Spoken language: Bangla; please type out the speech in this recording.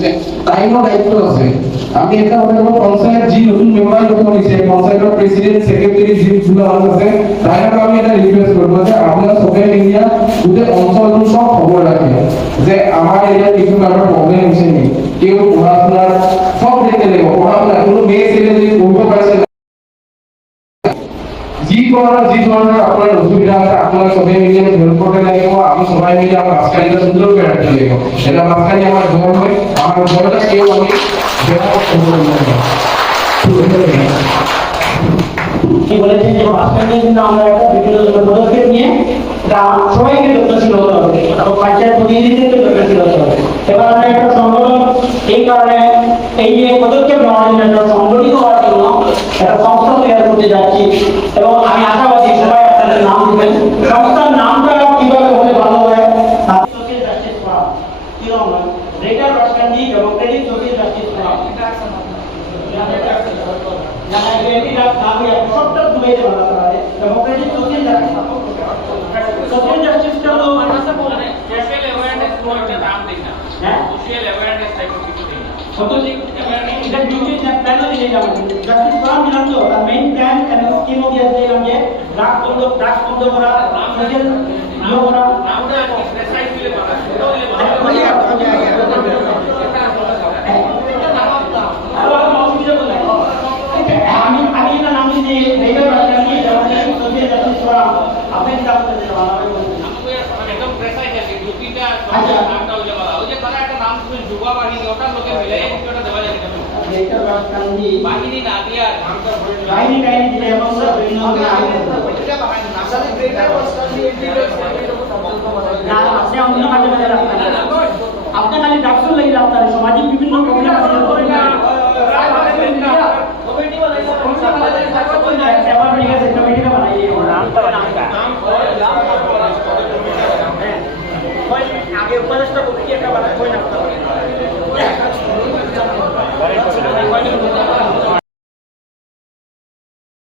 হচ্ছে তাইরও দায়িত্ব আছে। আমি একটা কথা বলবো, পঞ্চায়েত যে নতুন মেম্বার যখন হয়েছে, পঞ্চায়েতের প্রেসিডেন্ট সেক্রেটারি যেগুলো আছে তাইরও আমি এটা রিকোয়েস্ট করবো যে আপনারা সবাই মিলিয়া গোটে অঞ্চলটো সব খবর রাখে যে আমার এরিয়ার কিছু কারোর প্রবলেম হচ্ছে নি, কেউ পড়াশোনার সব দেখতে নেব, পড়াশোনা কোনো মেয়ে ছেলে যদি পড়তে পারছে যে ধরনের আপনার অসুবিধা আছে আপনারা সবাই মিলে হেল্প করতে লাগিব। আমি সবাই মিলে আমার রাস্তাটা সুন্দর করে রাখতে লাগিব। এটা রাস্তায় আমার ঘর হয়, আমার ঘরটা কেউ আমি কি বলেছেন যে রাস্তা নিয়ে কিন্তু আমরা একটা বিভিন্ন পদক্ষেপ নিয়ে সবাইকে যত্নশীল হতে হবে এবং পঞ্চায়েত প্রতিনিধিদেরকে যত্নশীল হতে হবে। এবার আমরা একটা সংগঠন, এই কারণে এই যে পদক্ষেপ নেওয়ার জন্য একটা সংগঠিত হওয়ার জন্য একটা সংস্থা তৈরি করতে যাচ্ছি এবং আমি আশাবাদী সবাই আপনাদের নাম দেবেন। সংস্থার নামটা কিভাবে হলে ভালো হয়, greater Rajshahi Democratic social justice forum, সবটা দুয়ে বলা হয় ডেমোক্রেটিক সোশ্যাল জাস্টিস। সোশ্যাল জাস্টিসটা তো সোশ্যাল অ্যাওয়ারনেস কোনো একটা নাম দেই না, হ্যাঁ সোশ্যাল অ্যাওয়ারনেস টাইপ অফ কিছু দেই না। সোশ্যাল এটা ডিউটি প্ল্যান দিলে যাবেন জাস্টিস ফোরাম দিলাম তো তার main plan and scheme of দিলাম যে ড্রাগ বন্ধ করা, সোশ্যাল নিয়ম করা, নামটা প্রেসাইজ দিলে পারা ওটাও দিলে পারা। আমি এটা নাম দিয়েছি greater Rajshahi Democratic social justice forum. আপনি কি দাবি করতে চান? আমাকে একদম প্রেসাইজ আছে দুটিটা নামটা হইলে পারা। ওই যে তারা একটা নাম দিবেন যুবা বাহিনী, ওটার লোকে মিলে কিছুটা দেওয়া যাবে। গ্রেটার রাজশাহী বাহিনী না দিয়া নামটা ভরে দিলে বাহিনী টাইনি দিলে এবং বিভিন্ন ওইটা বাহিনী নাম সাথে গ্রেটার রাজশাহী ইন্ডিভিজুয়াল না আপনি অন্য কাজে রাখবেন, আপনি খালি ডাক্তার লাগি আপনার